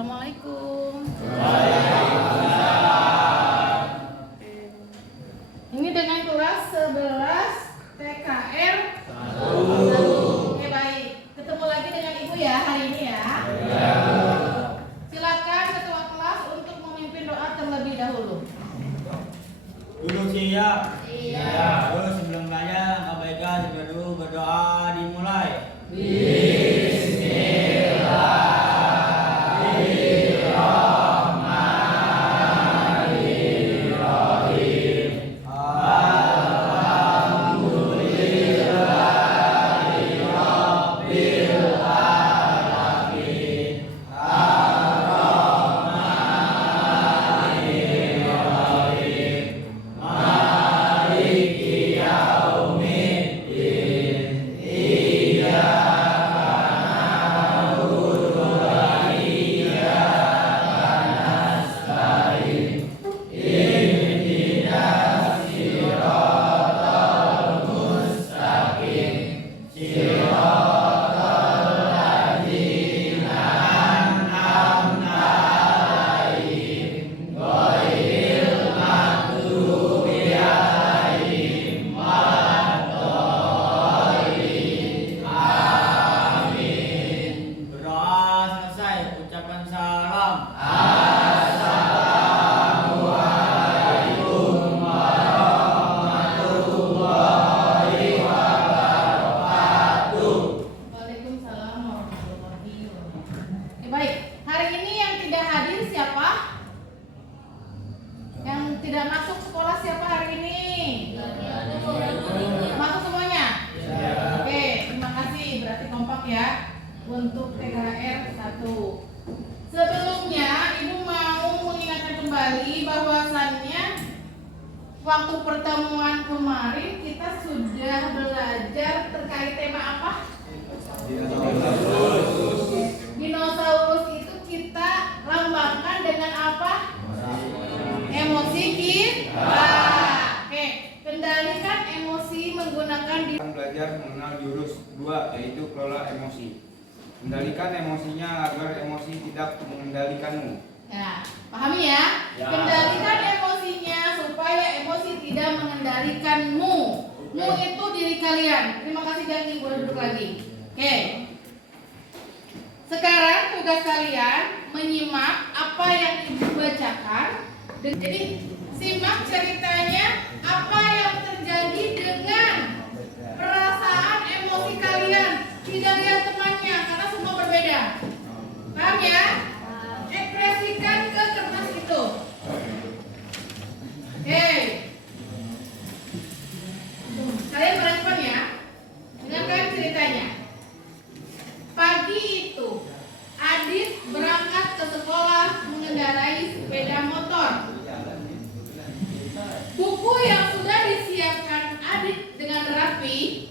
Assalamualaikum. Waalaikumsalam. Ini dengan kelas 11 TKR 1. Oke, baik. Ketemu lagi dengan Ibu ya hari ini ya. Silakan ketua kelas untuk memimpin doa terlebih dahulu. Duduk siap. Iya. Terus sebelum belajar, angkat baikkan sudah dulu berdoa dimulai. Berdoa selesai, ucapkan salam. Waalaikumsalam warahmatullahi wabarakatuh. Oke, baik. Hari ini yang tidak hadir siapa? Yang tidak masuk sekolah siapa hari ini? Masuk semuanya? Oke, terima kasih. Berarti kompak ya untuk TKR 1. Sebelumnya Ibu mau mengingatkan kembali bahwasannya waktu pertemuan kemarin kita sudah belajar terkait tema apa? Dinosaurus itu kita lambangkan dengan apa? Emosi kita. Oke, kendalikan emosi menggunakan Akan belajar mengenal jurus 2 yaitu kelola emosi. Kendalikan emosinya agar emosi tidak mengendalikanmu. Ya, pahami ya? Ya. Kendalikan emosinya supaya emosi tidak mengendalikanmu. Mu itu diri kalian. Terima kasih Jaki, boleh duduk lagi. Oke. Sekarang tugas kalian menyimak apa yang Ibu bacakan. Jadi simak ceritanya apa yang terjadi dengan perasaan emosi kalian. Tidak lihat temannya karena semua berbeda. Paham ya? Ekspresikan ke kertas itu. Oke. Kalian merespon ya. Dengarkan ceritanya. Pagi itu, Adit berangkat ke sekolah mengendarai sepeda motor. Buku yang sudah disiapkan Adit dengan rapi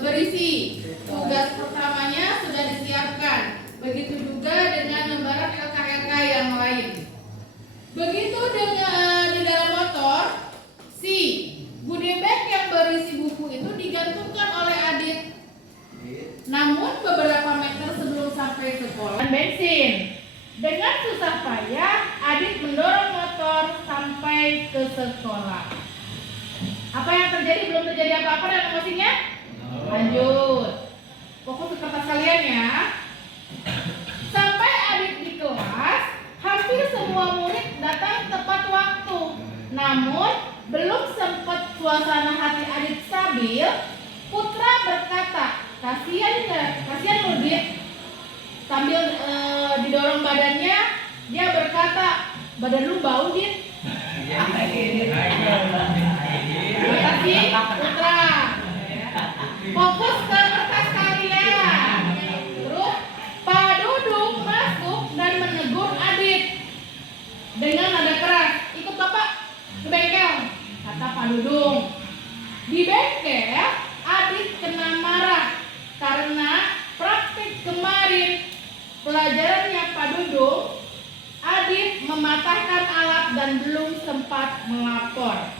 berisi tugas pertamanya sudah disiapkan. Begitu juga dengan lembaran LKRK yang lain. Begitu dengan di dalam motor, si goodie bag yang berisi buku itu digantungkan oleh Adit. Namun beberapa meter sebelum sampai sekolah bensin. Dengan susah payah, Adit mendorong motor sampai ke sekolah. Apa yang terjadi? Belum terjadi apa-apa dengan emosinya? Lanjut. Fokus ke kertas kalian ya. Sampai Adit di kelas, hampir semua murid datang tepat waktu. Namun, belum sempat suasana hati Adit stabil, Putra berkata, kasihan lu Dit. Sambil didorong badannya, dia berkata, badan lu bau Dit. Terima kasih Putra. Fokus ke kertas kalian. Terus Pak Dudung masuk dan menegur Adit dengan nada keras. Ikut Bapak ke bengkel, kata Pak Dudung. Di bengkel Adit kena marah karena praktik kemarin pelajarannya Pak Dudung. Adit mematahkan alat dan belum sempat melapor.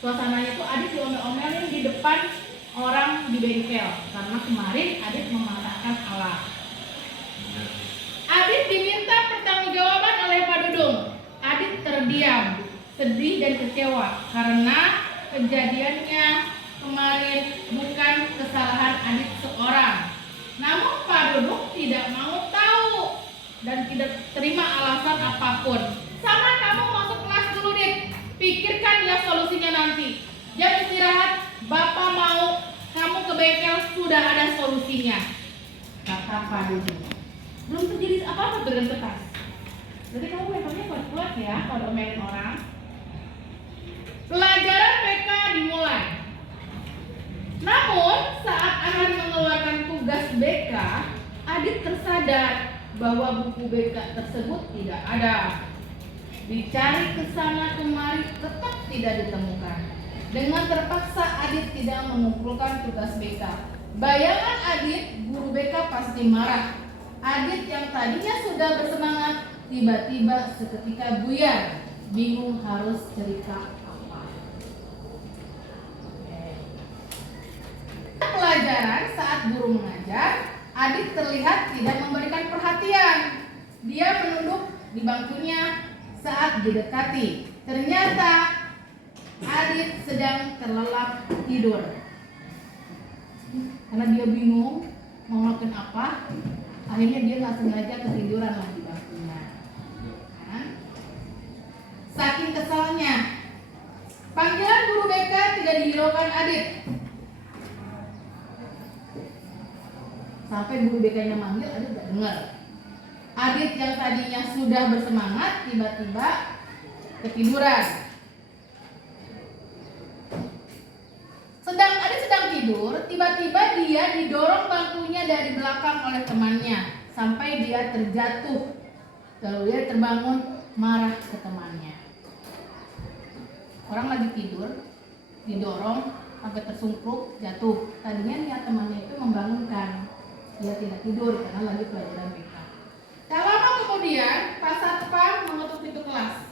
Suasananya tuh Adit diomel-omelin di depan orang di bengkel karena kemarin Adit mematahkan alat. Adit diminta pertanggung diam, sedih dan kecewa karena kejadiannya kemarin bukan kesalahan Adit seorang. Namun Pak Dudung tidak mau tahu dan tidak terima alasan apapun. Sama kamu masuk kelas dulu, Dit. Pikirkan ya solusinya nanti. Jam istirahat, Bapak mau kamu ke bengkel, sudah ada solusinya, kata Pak Dudung. Belum terjadi apa-apa dengan kertas. Jadi kamu memangnya kuat-kuat ya kalau omelin orang. Pelajaran BK dimulai. Namun saat akan mengeluarkan tugas BK, Adit tersadar bahwa buku BK tersebut tidak ada. Dicari ke sana kemari tetap tidak ditemukan. Dengan terpaksa Adit tidak mengumpulkan tugas BK. Bayangan Adit, guru BK pasti marah. Adit yang tadinya sudah bersemangat tiba-tiba seketika buyar, bingung harus cerita apa. Pelajaran saat guru mengajar, Adit terlihat tidak memberikan perhatian. Dia menunduk di bangkunya saat didekati. Ternyata Adit sedang terlelap tidur. Karena dia bingung mau melakukan apa, akhirnya dia nggak sengaja ketiduran lah di bangkunya. Saking kesalnya, panggilan guru BK tidak dihiraukan Adit. Sampai guru BK-nya manggil, Adit gak dengar. Adit yang tadinya sudah bersemangat tiba-tiba ketiduran. Adit sedang tidur, tiba-tiba dia didorong bangkunya dari belakang oleh temannya sampai dia terjatuh. Lalu dia terbangun marah ke temannya. Orang lagi tidur, didorong sampai tersungkur, jatuh. Tadinya niat temannya itu membangunkan. Dia tidak tidur karena lagi pelajaran BK. Tak lama kemudian, Pak Satpam mengetuk pintu kelas.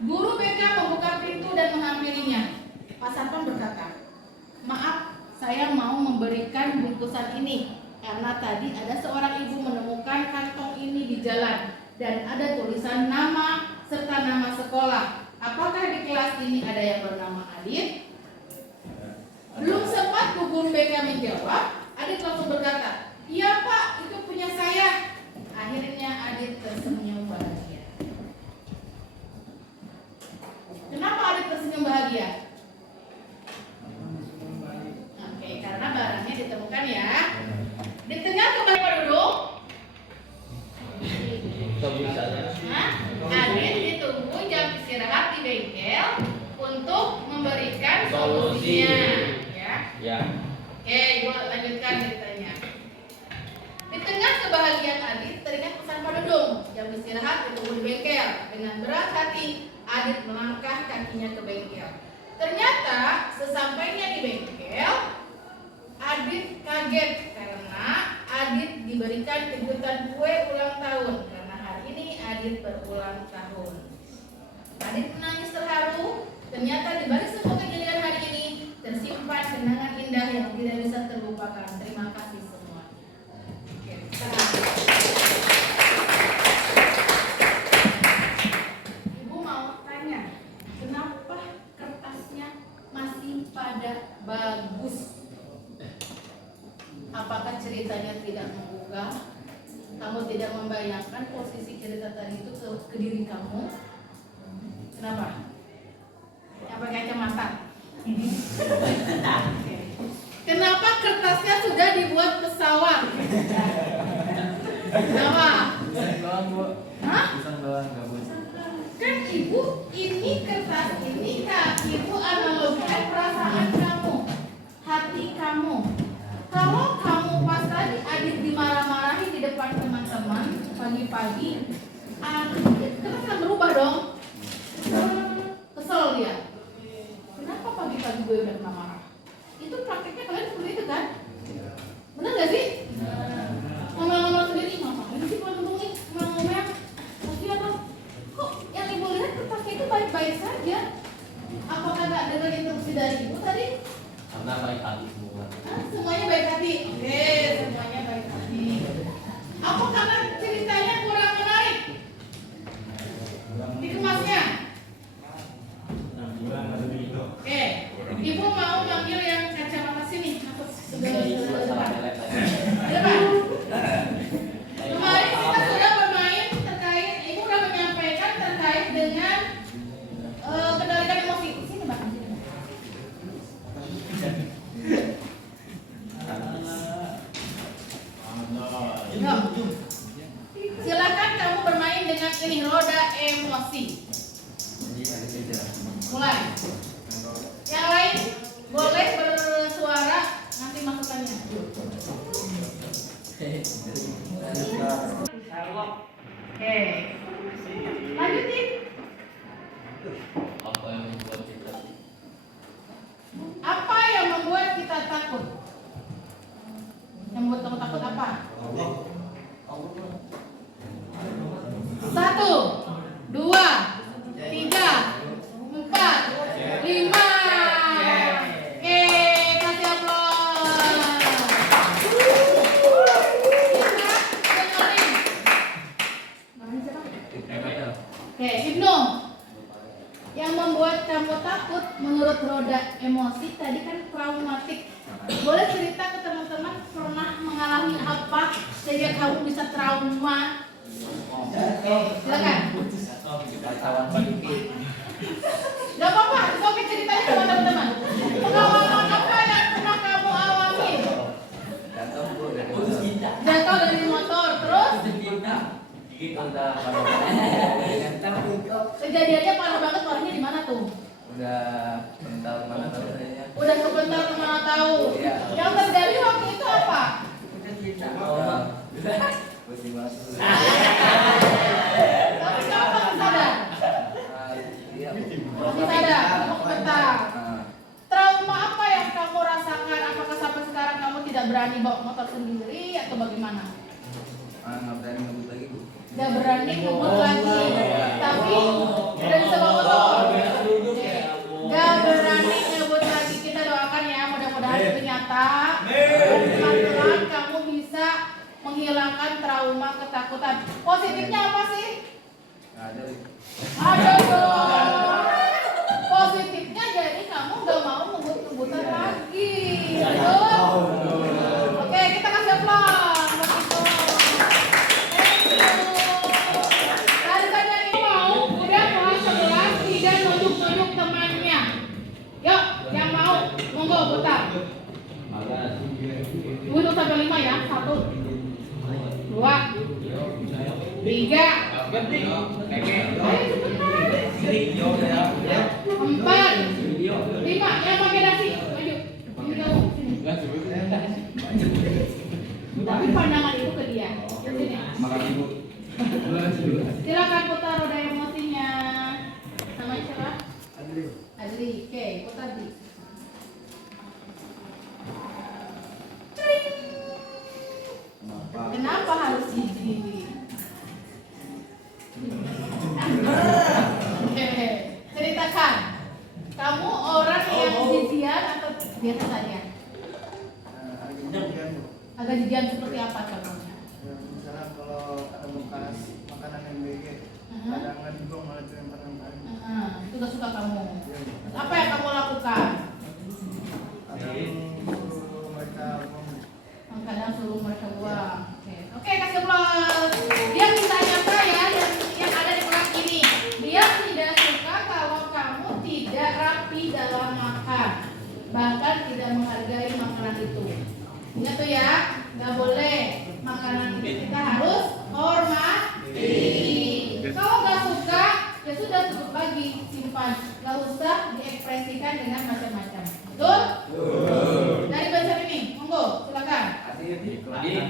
Guru BK membuka pintu dan menghampirinya. Pak Satpam berkata, "Maaf, saya mau memberikan bungkusan ini karena tadi ada seorang ibu menemukan kantong ini di jalan dan ada tulisan nama serta nama sekolah. Apakah di kelas ini ada yang bernama Adit?" Belum sempat guru BK menjawab, Adit langsung berkata, "Iya Pak, itu punya saya." Akhirnya Adit tersenyum bahagia. Kenapa Adit tersenyum bahagia? Oke, karena barangnya ditemukan ya. Di tengah kembali Pak Dudung. Adit ditunggu jam istirahat di bengkel untuk memberikan solusinya. Ya. Oke, gue lanjutkan ceritanya. Di tengah kebahagiaan Adit teringat pesan Pak Dudung. Jam istirahat ditunggu di bengkel. Dengan berat hati, Adit melangkah kakinya ke bengkel. Ternyata sesampainya di bengkel, Adit kaget karena Adit diberikan kejutan kue ulang tahun. Karena hari ini Adit berulang tahun. Adit menangis terharu. Ternyata di balik semua kejadian hari ini tersimpan kenangan indah yang tidak bisa terlupakan. Terima kasih semua. Ibu mau tanya, kenapa kertasnya masih pada bagus? Apakah ceritanya tidak menggugah? Kamu tidak membayangkan posisi cerita tadi itu ke diri kamu? Kenapa? Yang pakai kacamata? Kenapa kertasnya sudah dibuat pesawat? Kenapa? Hah? Kan ibu, ini kertas ini ibu analogikan perasaan kamu, hati kamu. Kalau kamu pas tadi Adit dimarah-marahi di depan teman-teman pagi-pagi, Adit kan berubah dong. Kesel dia. Kenapa pagi-pagi gue udah kena marah? Itu prakteknya kalian seperti itu kan? Benar gak sih? Ngomel-ngomel sendiri, ngapain sih Pak Dudung nih? Ngomel-ngomel. Kasihan loh. Kok yang ibu lihat kertasnya itu baik-baik saja? Apakah gak dengar instruksi dari ibu tadi? Karena baik hati semua. Semuanya baik hati. Oke, semuanya baik hati. Apa karena ceritanya kurang menarik? Dikemasnya? ini roda emosi. Mulai. Yang lain boleh bersuara nanti masukannya. Oke. Lanjutin. Apa yang membuat kita Apa yang membuat kita takut? Yang membuat kamu takut apa? Satu, dua, tiga, empat, lima. Oke, kasih aplaus. Kita dengerin. Oke, Ibnu. Yang membuat kamu takut menurut roda emosi tadi kan traumatik. Boleh cerita ke teman-teman pernah mengalami apa sehingga kamu bisa trauma? Silakan. Gak apa-apa, oke ceritanya sama teman-teman. Pengalaman apa yang pernah kamu alami? Jatuh dari motor, terus? Kejadiannya parah banget, parahnya di mana tuh? Udah mental mana tahu kayaknya. Udah kebentar kemana tahu. Yang terjadi waktu itu apa? Pusing banget. Tapi kamu masih sadar? Iya. Masih sadar, kamu kebentar. Trauma apa yang kamu rasakan? Apakah sampai sekarang kamu tidak berani bawa motor sendiri atau bagaimana? Nggak berani ngebut lagi Bu. Gak berani ngebut lagi, tapi udah bisa bawa motor. Gak berani ngebut lagi. Kita doakan ya, mudah-mudahan itu nyata. Dan pelan-pelan kamu bisa menghilangkan trauma ketakutan. Positifnya apa sih? Nggak ada. Bu. Ada dong. Positifnya jadi kamu gak mau ngebut-ngebutan lagi. Betul? Oke, kita kasih aplaus. Begitu. Tadi yang ini mau udah kelas 11 tidak nunjuk-nunjuk temannya. Yuk, yang mau monggo putar. Untuk sampai 5 ya. 1, 2, 3, 4, 5. Yang pakai dasi maju. Ini kamu sini. Tapi pandangan ibu ke dia. Sini. Makasih Bu. Silakan putar roda emosinya. Sama siapa? Adli. Oke, putar di. Kenapa harus gigi? Ceritakan. Kamu orang yang jijian atau biasa saja? Agak jijian seperti apa contohnya? Misalnya kalau ada bekas makanan yang bege, kadang nggak dibuang malah dilempar-lemparin. Itu gak suka kamu. Apa yang kamu lakukan? Kadang suruh mereka buang. Kadang suruh mereka buang. Oke, kasih aplaus. Dia mintanya saya yang ada di kelas ini. Dia tidak suka kalau kamu tidak rapi dalam makan, bahkan tidak menghargai makanan itu. Ingat tuh ya, nggak boleh makanan itu kita harus hormati. Kalau nggak suka, ya sudah tutup lagi, simpan. Nggak usah diekspresikan dengan macam-macam. Betul? Dari bahasa ini, monggo, silakan. Adit. Bro. Adit.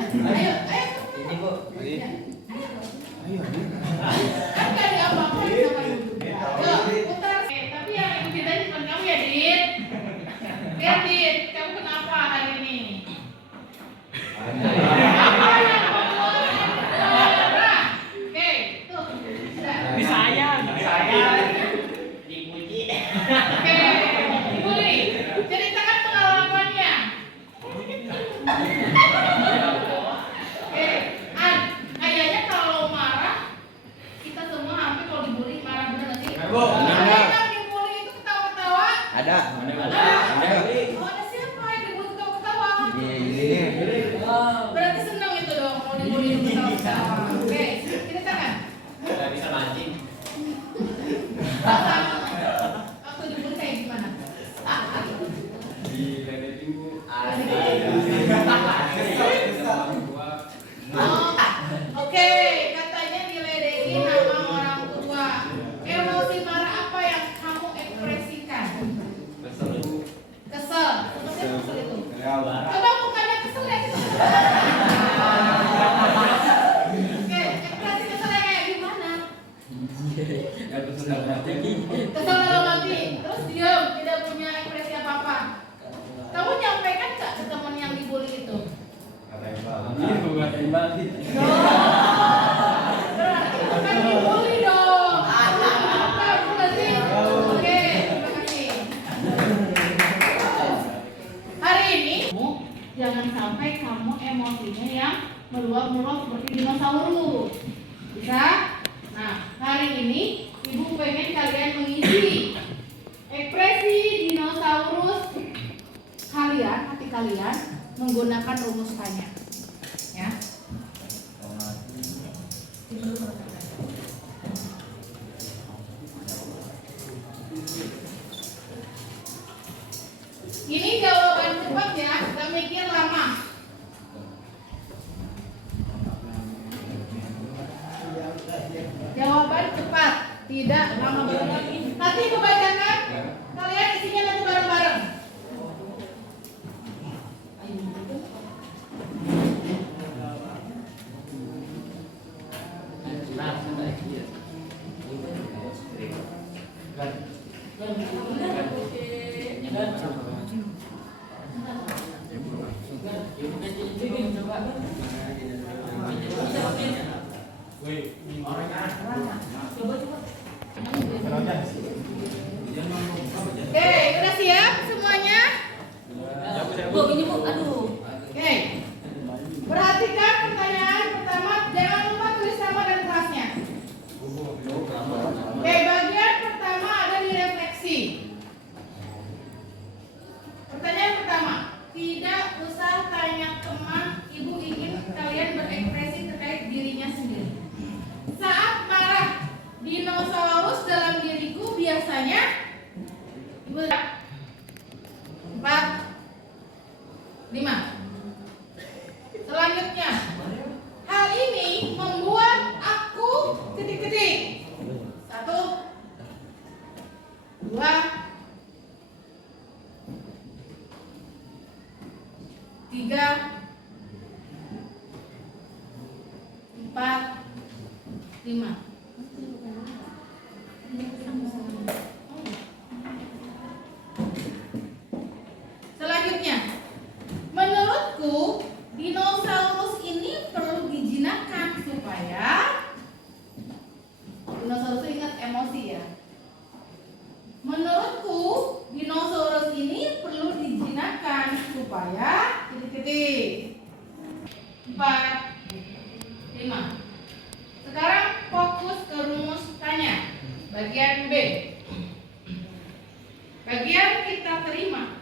Ayo. Ini Bu. Kan gak ada apa-apa sama ibu juga. Yuk, putar. Tapi yang ibu ceritain bukan kamu ya, Dit. Lihat, Dit, kamu kenapa hari ini? Apa yang membuat marah? Oke, tuh. Sudah. Dipuji. Oke, Ibu Li, ceritakan pengalamannya. Oke, kayaknya kalau marah kita semua hampir kalau dibully marah, bener nggak sih? Bu. Ada yang dibully itu ketawa-ketawa? Ada. Oh, ada siapa yang dibully ketawa-ketawa? Ini. Berarti bukan dibully dong. Apa berarti? Oke, terima kasih. Hari ini jangan sampai kamu emosinya yang meluap-meluap seperti dinosaurus. Bisa? Nah, hari ini Ibu pengen kalian mengisi ekspresi dinosaurus kalian, hati kalian menggunakan rumus tanya. Ya. Ini jawaban cepat ya, gak mikir lama. Jawaban cepat, tidak lama banget. Nanti kebacakan, kalian isinya nanti bareng-bareng. Oke, udah siap semuanya? Oke. Perhatikan pertanyaan pertama, jangan lupa tulis nama dan kelasnya. Oke, bagian pertama ada di refleksi. Pertanyaan pertama, tidak usah tanya teman, Ibu ingin kalian berekspresi terkait dirinya sendiri. Saat marah, dinosaurus dalam diriku biasanya 4, 5. Selanjutnya, hal ini membuat aku titik-titik. 1, 2, 3, 4, 5. Selanjutnya, menurutku dinosaurus ini perlu dijinakkan supaya dinosaurus itu ingat emosi ya. Menurutku dinosaurus ini perlu dijinakkan supaya titik-titik. 4, 5. Sekarang fokus ke rumus tanya bagian B. Bagian kita terima.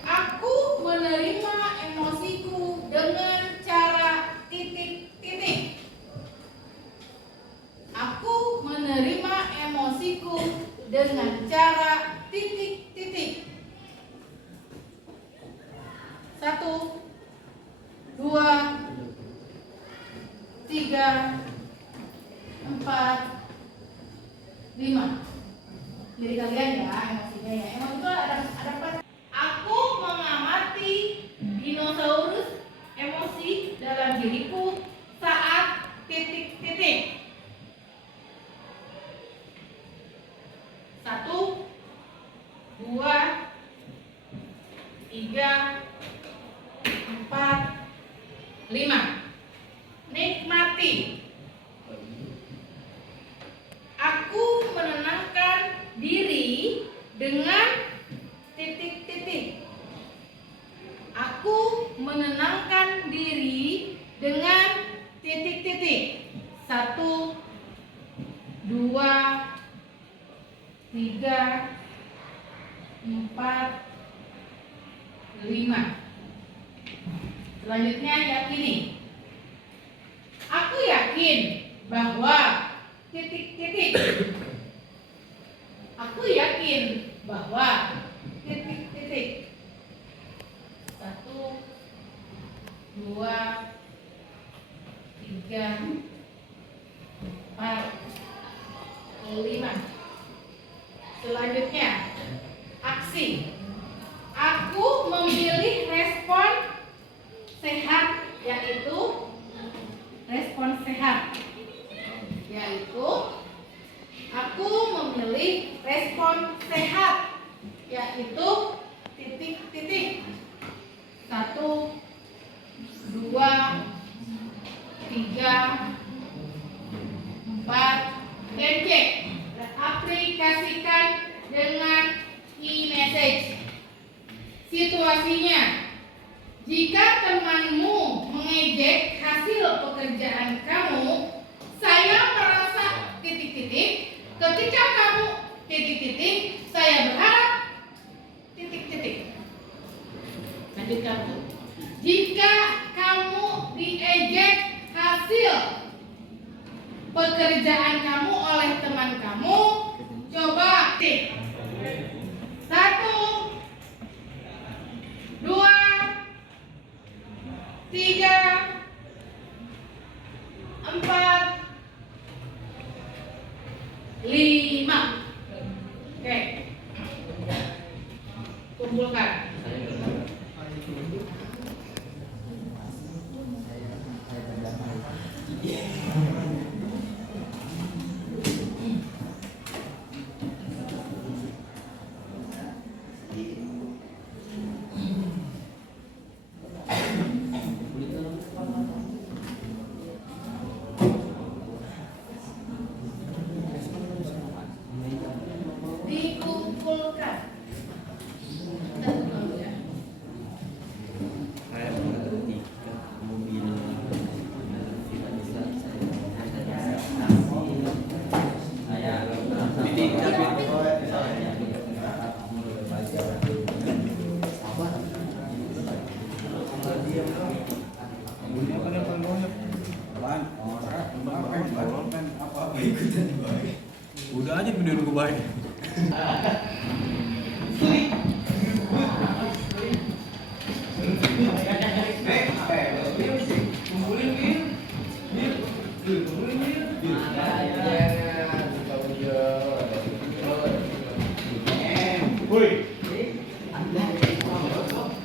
Aku menerima emosiku dengan cara titik-titik. Aku menerima emosiku dengan cara titik-titik. 1, 2, 3, 4, 5. Jadi kalian ya emosinya ya. Emosi itu ada 4. Aku mengamati dinosaurus emosi dalam diriku saat titik-titik. 1, 2, 3, 4, 5. Nikmati. Aku menenangkan diri dengan titik-titik. Aku menenangkan diri dengan titik-titik. 1, 2, 3, 4, 5. Selanjutnya yakini. Aku yakin bahwa titik-titik. Aku yakin bahwa titik-titik. 1, 2, 3, 4, 5. Selanjutnya aksi. Aku memilih respon sehat, yaitu respon sehat, yaitu aku memilih respon sehat, yaitu titik-titik. 1, 2, 3, 4, dan cek. Aplikasikan dengan e-message. Situasinya, jika temanmu mengejek hasil pekerjaan kamu, saya merasa titik-titik. Ketika kamu titik-titik, saya berharap titik-titik. Lanjutkan Bu. Jika kamu diejek hasil pekerjaan kamu oleh teman kamu, coba titik. 1, 2, 3, 4, 5. Oke. Kumpulkan. Dikumpulkan. Kita tunggu dulu ya. Udah aja video gue baik.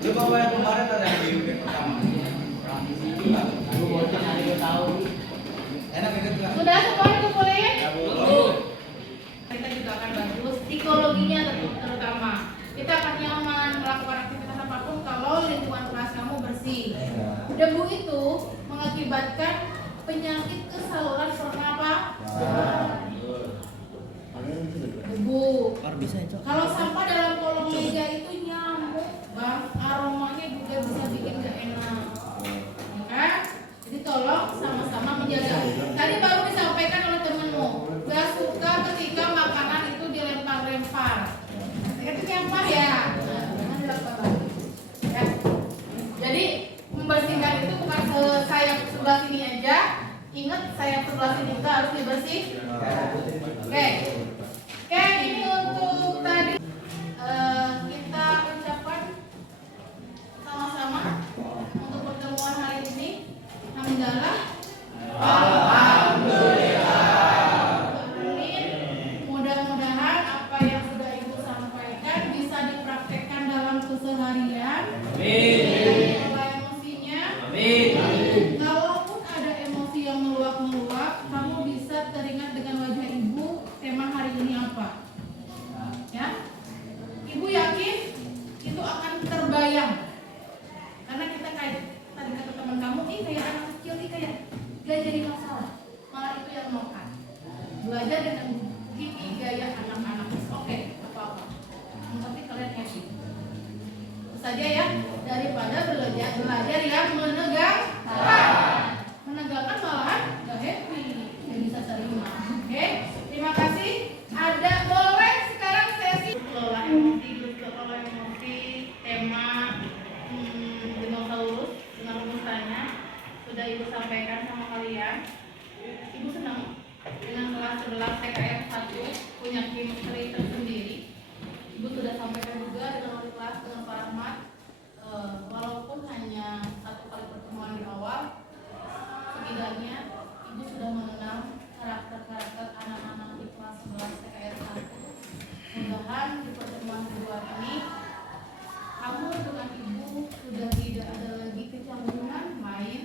Lu bawa yang kemarin ada yang video pertama. Enak itu enggak? Sudah semuanya kumpulin? Ya, Bu. Kita juga akan bantu psikologinya terutama. Kita akan nyaman melakukan aktivitas apapun kalau lingkungan kelas kamu bersih. Debu itu mengakibatkan penyakit ke saluran pernapasan. Debu. Kalau sampah dalam kolong meja itu nyamuk, bang, aromanya juga bisa bikin gak enak. Ya kan? Jadi tolong sama-sama menjaga. Tadi baru disampaikan oleh temenmu, gak suka ketika makanan itu dilempar-lempar. Itu nyampah ya. Jangan dilakukan lagi. Ya. Jadi membersihkan itu bukan sayap sebelah sini aja. Ingat sayap sebelah sini juga harus dibersihkan. Oke. Oke, ini untuk tadi kita ucapkan sama-sama untuk pertemuan hari ini. Alhamdulillah. Mudah-mudahan apa yang sudah Ibu sampaikan bisa dipraktekkan dalam keseharian. Mengelola emosinya. Kalaupun ada emosi yang meluap-meluap, kamu bisa teringat dengan wajah Ibu. Tema hari ini apa? Ya, Ibu yakin itu akan terbayang. Karena kita kayak tadi kata teman kamu, kayak anak kecil, kayak gak jadi masalah. Malah itu yang melekat. Belajar dengan gigi gaya anak-anak. Oke, apa-apa. Yang penting kalian happy. Itu saja ya, daripada belajar yang menegangkan. Menegangkan malahan gak happy, gak bisa terima. Oke, terima kasih. Ada boleh sekarang sesi kelola emosi, tema dinosaurus dengan rumusannya sudah Ibu sampaikan sama kalian. Ibu senang dengan kelas 11 TKR 1 punya chemistry tersendiri. Ibu sudah sampaikan juga dengan wali kelas dengan Pak Rahmat, walaupun hanya satu kali pertemuan di awal, setidaknya Ibu sudah mengenal karakter-karakter anak-anak di kelas 11 TKR 1. Mudah-mudahan di pertemuan kedua ini kamu dengan Ibu sudah tidak ada lagi kecanggungan main.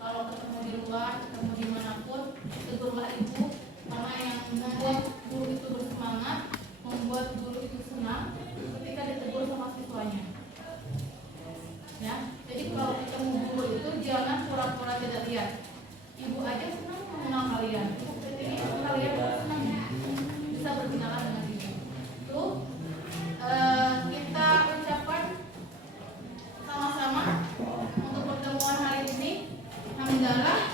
Kalau ketemu di luar, ketemu dimanapun, tegurlah Ibu, karena yang membuat guru itu bersemangat, membuat guru itu senang ketika ditegur sama siswanya. Ya, jadi kalau ketemu guru itu jangan pura-pura tidak lihat. adalah